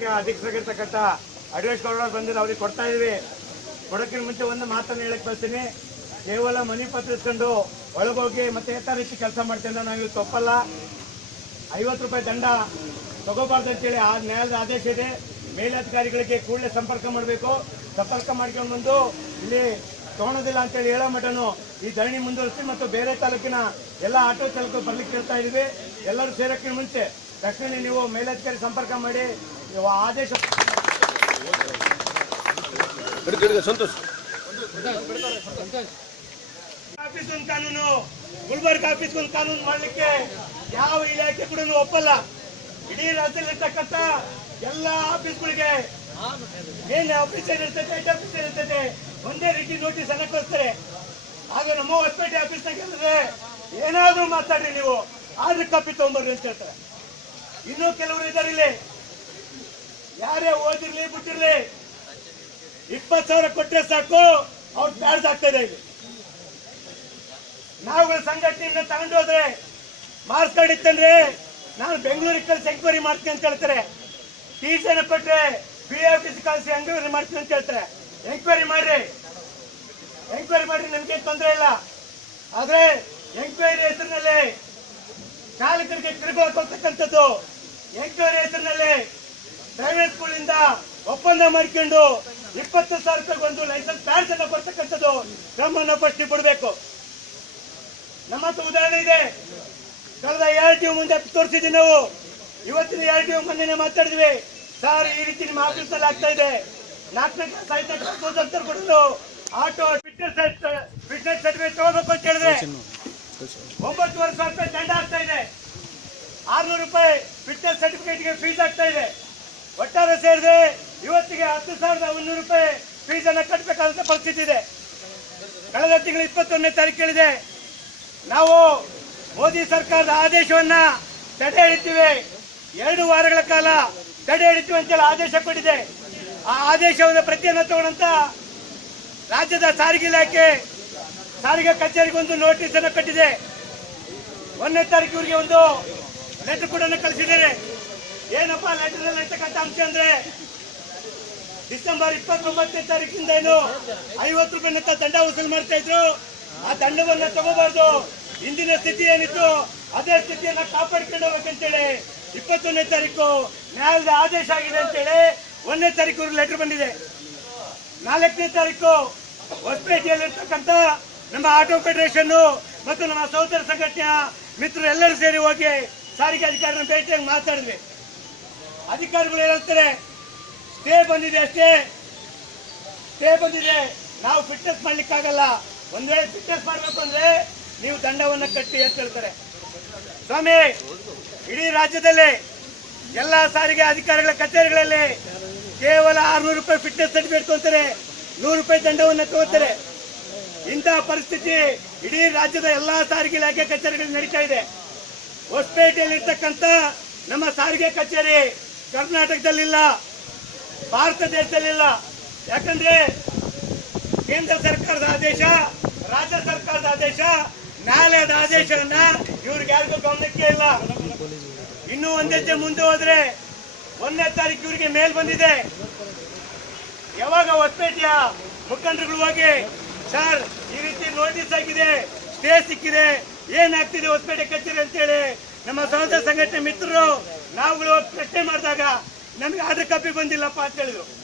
ಇದಕ್ಕೆ ಅಧ್ಯಕ್ಷರಾಗಿರ್ತಕ್ಕಂಥ ಅಡ್ವೈಸ್ ಗೌಡರು ಬಂದಿರೋ ಅವ್ರಿಗೆ ಕೊಡ್ತಾ ಇದೀವಿ. ಕೊಡೋಕ್ಕಿಂತ ಮುಂಚೆ ಒಂದು ಮಾತನ್ನು ಹೇಳಕ್ ಬರ್ತೀನಿ ಕೇವಲ ಮನಿ ಪತ್ರಿಸ್ಕೊಂಡು ಒಳಗೋಗಿ ಮತ್ತೆ ಎತ್ತ ರೀತಿ ಕೆಲಸ ಮಾಡ್ತೀನಿ ನಾವು ಇಲ್ಲಿ ತಪ್ಪಲ್ಲ. ಐವತ್ತು ರೂಪಾಯಿ ದಂಡ ತಗೋಬಾರ್ದು ಅಂತೇಳಿ ಆ ನ್ಯಾಯದ ಆದೇಶ ಇದೆ. ಮೇಲಧಿಕಾರಿಗಳಿಗೆ ಕೂಡಲೇ ಸಂಪರ್ಕ ಮಾಡಬೇಕು. ಸಂಪರ್ಕ ಮಾಡ್ಕೊಂಡು ಬಂದು ಇಲ್ಲಿ ತಗೊಳೋದಿಲ್ಲ ಅಂತೇಳಿ ಹೇಳೋ ಮಟನು ಈ ಧರಣಿ ಮುಂದುವರಿಸಿ ಮತ್ತು ಬೇರೆ ತಾಲೂಕಿನ ಎಲ್ಲ ಆಟೋ ಚಾಲಕರು ಬರ್ಲಿಕ್ಕೆ ಕೇಳ್ತಾ ಇದೀವಿ. ಎಲ್ಲರೂ ಸೇರೋಕ್ಕಿಂತ ಮುಂಚೆ ತಕ್ಷಣ ನೀವು ಮೇಲಧಿಕಾರಿ ಸಂಪರ್ಕ ಮಾಡಿ ಆದೇಶ. ಸಂತೋಷ್. ಆಫೀಸ್ ಕಾನೂನು ಗುಲ್ಬರ್ಗ ಆಫೀಸ್ ಒಂದು ಕಾನೂನು ಮಾಡಲಿಕ್ಕೆ ಯಾವ ಇಲಾಖೆ ಕೂಡ ಒಪ್ಪಲ್ಲ. ಇಡೀ ರಾಜ್ಯದಲ್ಲಿರ್ತಕ್ಕಂಥ ಎಲ್ಲ ಆಫೀಸ್ಗಳಿಗೆ ಏನ್ ಆಫೀಸರ್ ಇರ್ತದೆ ಹೆಡ್ ಆಫೀಸರ್ ಇರ್ತದೆ ಒಂದೇ ರೀತಿ ನೋಟಿಸ್ ಅನ್ನ ಕಳಿಸ್ತಾರೆ ಆಗ ನಮ್ಮ ಹೊಸಪೇಟೆ ಆಫೀಸ್ ಹೇಳಿದ್ರೆ ಏನಾದ್ರೂ ಮಾತಾಡ್ರಿ ನೀವು. ಆದ್ರೆ ಕಪ್ಪಿ ತಗೊಂಬರ್ರಿ ಅಂತ ಹೇಳ್ತಾರೆ. ಇನ್ನೂ ಕೆಲವರು ಇದ್ದಾರೆ ಇಲ್ಲಿ. ಯಾರೇ ಓದಿರ್ಲಿ, ಬಿಟ್ಟಿರ್ಲಿ. ಇಪ್ಪತ್ ಸಾವಿರ ಕೊಟ್ಟರೆ ಸಾಕು, ಅವ್ರು ಬ್ಯಾಡ್ಸ್ ಆಗ್ತದೆ ಇಲ್ಲಿ. ನಾವುಗಳ ಸಂಘಟನೆಯನ್ನ ತಗೊಂಡು ಹೋದ್ರೆ, ಮಾರ್ಕ್ಸ್ ನಾನು ಬೆಂಗಳೂರಿಗೆ ಕಳಿಸಿ ಎಂಕ್ವೈರಿ ಮಾಡ್ತೀನಿ ಅಂತ ಹೇಳ್ತಾರೆ. ಟೀಚರ್ ಕೊಟ್ರೆ ಬಿ ಆಫೀಸ್ ಕಳಿಸಿ ಎಂಕ್ವೈರಿ ಮಾಡ್ತೀನಿ ಅಂತ ಹೇಳ್ತಾರೆ. ಎಂಕ್ವೈರಿ ಮಾಡ್ರಿ. ಎಂಕ್ವೈರಿ ಮಾಡ್ರಿ ನಮ್ಗೆ ತೊಂದರೆ ಇಲ್ಲ. ಆದ್ರೆ ಎಂಕ್ವೈರಿ ಹೆಸರಿನಲ್ಲಿ, ಚಾಲಕರಿಗೆ ಕಿರುಕುಳ ಕೊಡ್ತಕ್ಕಂಥದ್ದು ಎಂಕ್ವೈರಿ ಹೆಸರಿನಲ್ಲಿ ಪ್ರೈವೇಟ್ ಸ್ಕೂಲಿಂದ ಒಪ್ಪಂದ ಮಾಡ್ಕೊಂಡು ಇಪ್ಪತ್ತು ಸಾವಿರ ರೂಪಾಯಿ ಒಂದು ಲೈಸೆನ್ಸ್ ಚಾರ್ಜ್ ಅನ್ನ ಕೊಡ್ತಕ್ಕಂಥದ್ದು ಕ್ರಮವನ್ನು ಫಸ್ಟ್ ಬಿಡಬೇಕು. ನಮ್ಮ ಹತ್ರ ಉದಾಹರಣೆ ಇದೆ. ಕಳೆದ ಎರಡು ಟಿ ಮುಂದೆ ತೋರಿಸಿದ್ವಿ ನಾವು. ಇವತ್ತಿನ ಎರಡು ಟಿ ಮೊನ್ನೆ ಮಾತಾಡಿದ್ವಿ. ಸರ್ ಈ ರೀತಿ ನಿಮ್ಮ ಆಫೀಸ್ ಅಲ್ಲಿ ಆಗ್ತಾ ಇದೆ. ನಾಲ್ಕನೇ ಕ್ಲಾಸ್ ಐದನೇ ಕ್ಲಾಸ್ ಓದಂತರು ಕೊಡೋದು. ಆಟೋ ಫಿಟ್ನೆಸ್ ಫಿಟ್ನೆಸ್ ಸರ್ಟಿಫಿಕೇಟ್ ತಗೋಬೇಕು ಅಂತ ಹೇಳಿದ್ರೆ ಒಂಬತ್ತುವರೆ ಸಾವಿರ ರೂಪಾಯಿ ದಂಡ ಆಗ್ತಾ ಇದೆ. ಆರ್ನೂರು ರೂಪಾಯಿ ಫಿಟ್ನೆಸ್ ಸರ್ಟಿಫಿಕೇಟ್ಗೆ ಫೀಸ್ ಆಗ್ತಾ ಇದೆ. ಒಟ್ಟಾರೆ ಸೇರಿದೆ ಇವತ್ತಿಗೆ ಹತ್ತು ಸಾವಿರದ ಮುನ್ನೂರು ರೂಪಾಯಿ ಫೀಸ್ ಅನ್ನ ಕಟ್ಟಬೇಕಾದಂತ ಪರಿಸ್ಥಿತಿ ಇದೆ. ಕಳೆದ ತಿಂಗಳು ಇಪ್ಪತ್ತೊಂದನೇ ತಾರೀಕು ಹೇಳಿದೆ ನಾವು ಮೋದಿ ಸರ್ಕಾರದ ಆದೇಶವನ್ನ ತಡೆ ಹಿಡಿತೀವಿ ಎರಡು ವಾರಗಳ ಕಾಲ ತಡೆ ಹಿಡಿತೀವಿ ಅಂತೇಳಿ ಆದೇಶ ಕೊಟ್ಟಿದೆ. ಆ ಆದೇಶವನ್ನು ಪ್ರತಿಯನ್ನು ತಗೊಂಡಂತ ರಾಜ್ಯದ ಸಾರಿಗೆ ಇಲಾಖೆ, ಸಾರಿಗೆ ಕಚೇರಿಗೆ ಒಂದು ನೋಟಿಸ್ ಅನ್ನು ಕಟ್ಟಿದೆ. ಒಂದನೇ ತಾರೀಕು ಇವರಿಗೆ ಒಂದು ಲೆಟರ್ ಕೂಡ ಕಳಿಸಿದ್ದಾರೆ. ಏನಪ್ಪ ಲೆಟರ್ ಇರ್ತಕ್ಕಂಥ ಅಂಶ ಅಂದ್ರೆ ಡಿಸೆಂಬರ್ ಇಪ್ಪತ್ತೊಂಬತ್ತನೇ ತಾರೀಕಿಂದ ಏನು ಐವತ್ತು ರೂಪಾಯಿನಂತ ದಂಡ ವಸೂಲು ಮಾಡ್ತಾ ಇದ್ರು. ಆ ದಂಡವನ್ನ ತಗೋಬಾರ್ದು. ಇಂದಿನ ಸ್ಥಿತಿ ಏನಿತ್ತು? ಅದೇ ಸ್ಥಿತಿಯನ್ನ ಕಾಪಾಡ್ಕೊಂಡು ಹೋಗ್ಬೇಕಂತೇಳಿ ಇಪ್ಪತ್ತೊಂದನೇ ತಾರೀಕು ನ್ಯಾಯಾಲಯದ ಆದೇಶ ಆಗಿದೆ ಅಂತೇಳಿ ಒಂದನೇ ತಾರೀಕು ಲೆಟರ್ ಬಂದಿದೆ. ನಾಲ್ಕನೇ ತಾರೀಕು ಹೊಸಪೇಟೆಯಲ್ಲಿರ್ತಕ್ಕಂಥ ನಮ್ಮ ಆಟೋ ಫೆಡರೇಷನ್ ಮತ್ತು ನಮ್ಮ ಸಹೋದರ ಸಂಘಟನೆಯ ಮಿತ್ರರು ಎಲ್ಲರೂ ಸೇರಿ ಹೋಗಿ ಸಾರಿಗೆ ಅಧಿಕಾರಿನ ಭೇಟಿಯಾಗಿ ಮಾತಾಡಿದ್ವಿ. ಅಧಿಕಾರಿಗಳು ಹೇಳ್ತಾರೆ ಸ್ಟೇ ಬಂದಿದೆ ಅಷ್ಟೇ. ಸ್ಟೇ ಬಂದಿದೆ. ನಾವು ಫಿಟ್ನೆಸ್ ಮಾಡ್ಲಿಕ್ಕಾಗಲ್ಲ. ಒಂದ್ ವೇಳೆ ಫಿಟ್ನೆಸ್ ಮಾಡಬೇಕು ಅಂದ್ರೆ ನೀವು ದಂಡವನ್ನ ಕಟ್ಟಿ ಅಂತ ಹೇಳ್ತಾರೆ. ಸ್ವಾಮಿ, ಇಡೀ ರಾಜ್ಯದಲ್ಲಿ ಎಲ್ಲ ಸಾರಿಗೆ ಅಧಿಕಾರಿಗಳ ಕಚೇರಿಗಳಲ್ಲಿ ಕೇವಲ ಆರ್ನೂರು ರೂಪಾಯಿ ಫಿಟ್ನೆಸ್ ಸರ್ಟಿಫಿಕೇಟ್ ತಗೋತಾರೆ ನೂರು ರೂಪಾಯಿ ದಂಡವನ್ನ ತಗೋತಾರೆ ಇಂತಹ ಪರಿಸ್ಥಿತಿ ಇಡೀ ರಾಜ್ಯದ ಎಲ್ಲಾ ಸಾರಿಗೆ ಇಲಾಖೆ ಕಚೇರಿಗಳಲ್ಲಿ ನಡೀತಾ ಇದೆ. ಹೊಸಪೇಟೆಯಲ್ಲಿ ಇರ್ತಕ್ಕಂಥ ನಮ್ಮ ಸಾರಿಗೆ ಕಚೇರಿ ಕರ್ನಾಟಕದಲ್ಲಿಲ್ಲ, ಭಾರತ ದೇಶದಲ್ಲಿಲ್ಲ. ಯಾಕಂದ್ರೆ ಕೇಂದ್ರ ಸರ್ಕಾರದ ಆದೇಶ, ರಾಜ್ಯ ಸರ್ಕಾರದ ಆದೇಶ, ನ್ಯಾಯಾಲಯದ ಆದೇಶವನ್ನ ಇವ್ರಿಗೆ ಯಾರಿಗೂ ಗಮನಕ್ಕೆ ಇಲ್ಲ. ಇನ್ನೂ ಒಂದೇ ಹೆಜ್ಜೆ ಮುಂದೆ ಹೋದ್ರೆ ಒಂದನೇ ತಾರೀಕು ಇವರಿಗೆ ಮೇಲ್ ಬಂದಿದೆ. ಯಾವಾಗ ಹೊಸಪೇಟೆಯ ಮುಖಂಡರುಗಳು ಹೋಗಿ, ಸರ್, ಈ ರೀತಿ ನೋಟಿಸ್ ಆಗಿದೆ ಸ್ಟೇ ಸಿಕ್ಕಿದೆ, ಏನಾಗ್ತಿದೆ ಹೊಸಪೇಟೆ ಕಚೇರಿ? ಅಂತೇಳಿ ನಮ್ಮ ಸಹೋದರ ಸಂಘಟನೆ ಮಿತ್ರರು ನಾವುಗಳು ಪ್ರಶ್ನೆ ಮಾಡಿದಾಗ ನಮ್ಗೆ ಆಧಾರ್ ಕಾಪಿ ಬಂದಿಲ್ಲಪ್ಪ ಅಂತ ಹೇಳಿದ್ರು.